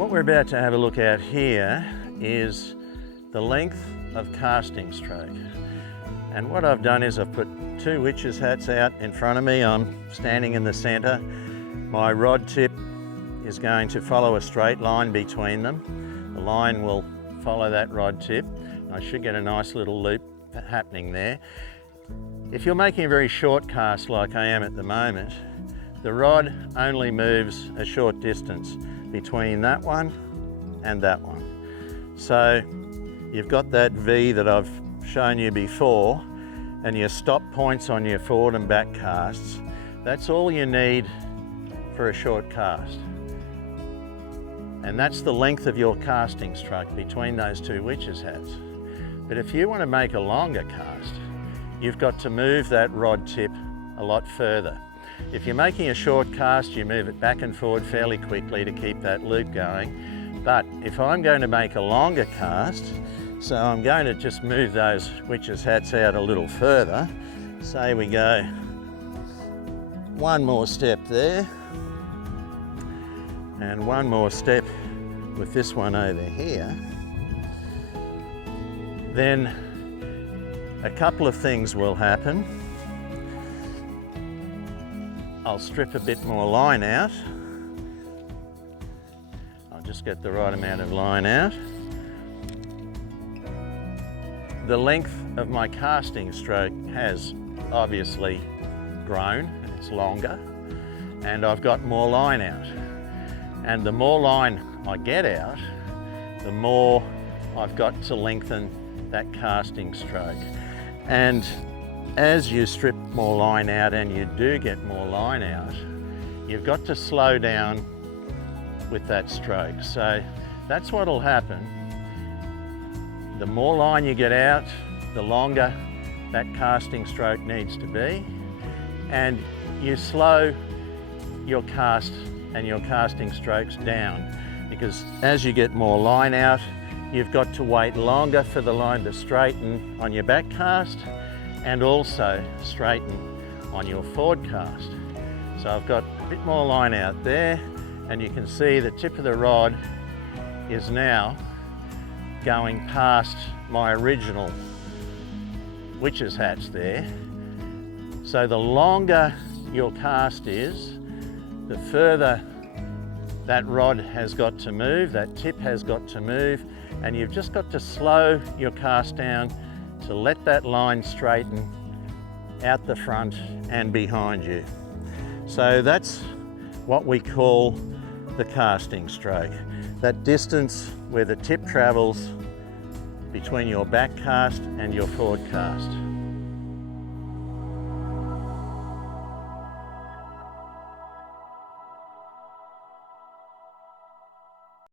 What we're about to have a look at here is the length of casting stroke. And what I've done is I've put two witches' hats out in front of me. I'm standing in the centre. My rod tip is going to follow a straight line between them. The line will follow that rod tip. I should get a nice little loop happening there. If you're making a very short cast like I am at the moment, the rod only moves a short distance between that one and that one. So you've got that V that I've shown you before, and your stop points on your forward and back casts. That's all you need for a short cast. And that's the length of your casting stroke between those two witches' hats. But if you want to make a longer cast, you've got to move that rod tip a lot further. If you're making a short cast, you move it back and forward fairly quickly to keep that loop going. But if I'm going to make a longer cast, so I'm going to just move those witches' hats out a little further. Say we go one more step there, and one more step with this one over here. Then a couple of things will happen. I'll strip a bit more line out. I'll just get the right amount of line out. The length of my casting stroke has obviously grown, it's longer, and I've got more line out. And the more line I get out, the more I've got to lengthen that casting stroke. And as you strip more line out and you do get more line out, you've got to slow down with that stroke. So that's what'll happen. The more line you get out, the longer that casting stroke needs to be. And you slow your cast and your casting strokes down, because as you get more line out, you've got to wait longer for the line to straighten on your back cast and also straighten on your forward cast. So I've got a bit more line out there, and you can see the tip of the rod is now going past my original witches' hats there. So the longer your cast is, the further that rod has got to move, that tip has got to move, and you've just got to slow your cast down to let that line straighten out the front and behind you. So that's what we call the casting stroke. That distance where the tip travels between your back cast and your forward cast.